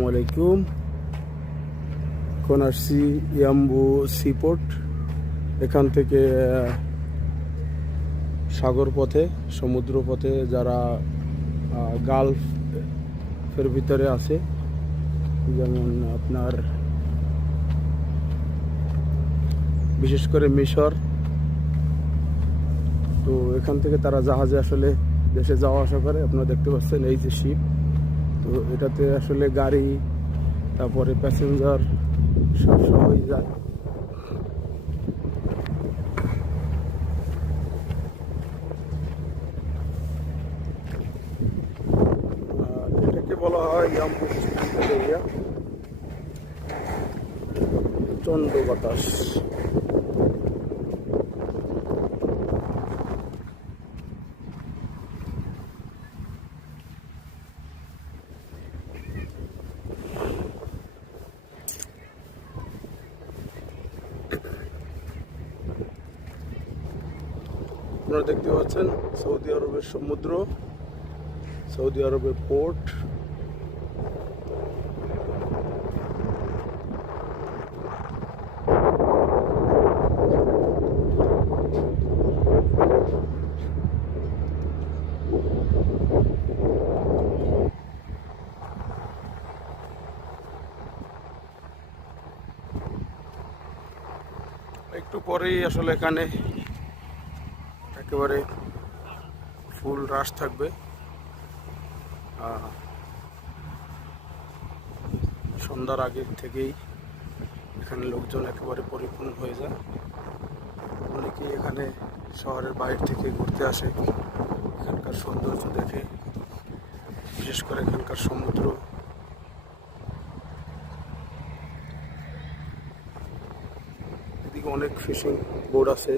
আসসালামাইকুম। এখন আসছি ইয়াম্বু সিপোর্ট। এখান থেকে সাগর পথে, সমুদ্র পথে যারা গালফের ভিতরে আছে, যেমন আপনার বিশেষ করে মিশর, তো এখান থেকে তারা জাহাজে আসলে দেশে যাওয়া আসা করে। আপনারা দেখতে পাচ্ছেন এই যে শিপ, তো এটাতে আসলে গাড়ি, তারপরে প্যাসেঞ্জার সবই যায়। এটাকে বলা হয় ইয়াম্বু এরিয়া, চন্দ্র বাতাস। আপনারা দেখতে পাচ্ছেন সৌদি আরবের সমুদ্র, সৌদি আরবের পোর্ট। একটু পরেই আসলে এখানে একেবারে ফুল রাশ থাকবে। সন্ধ্যার আগে থেকেই এখানে লোকজন একেবারে পরিপূর্ণ হয়ে যায়। অনেকেই এখানে শহরের বাইরে থেকে ঘুরতে আসে, এখানকার সৌন্দর্য দেখে, বিশেষ করে এখানকার সমুদ্র। এদিকে অনেক ফিশিং বোট আছে।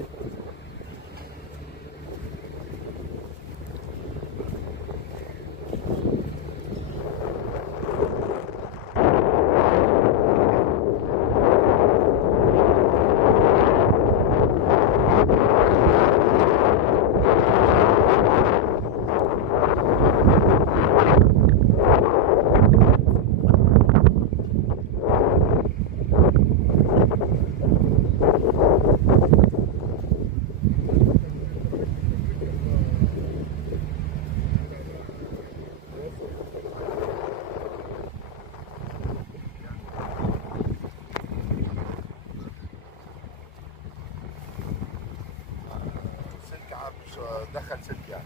دخل سجاد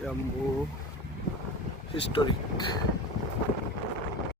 ইয়াম্বু হিস্টোরিক।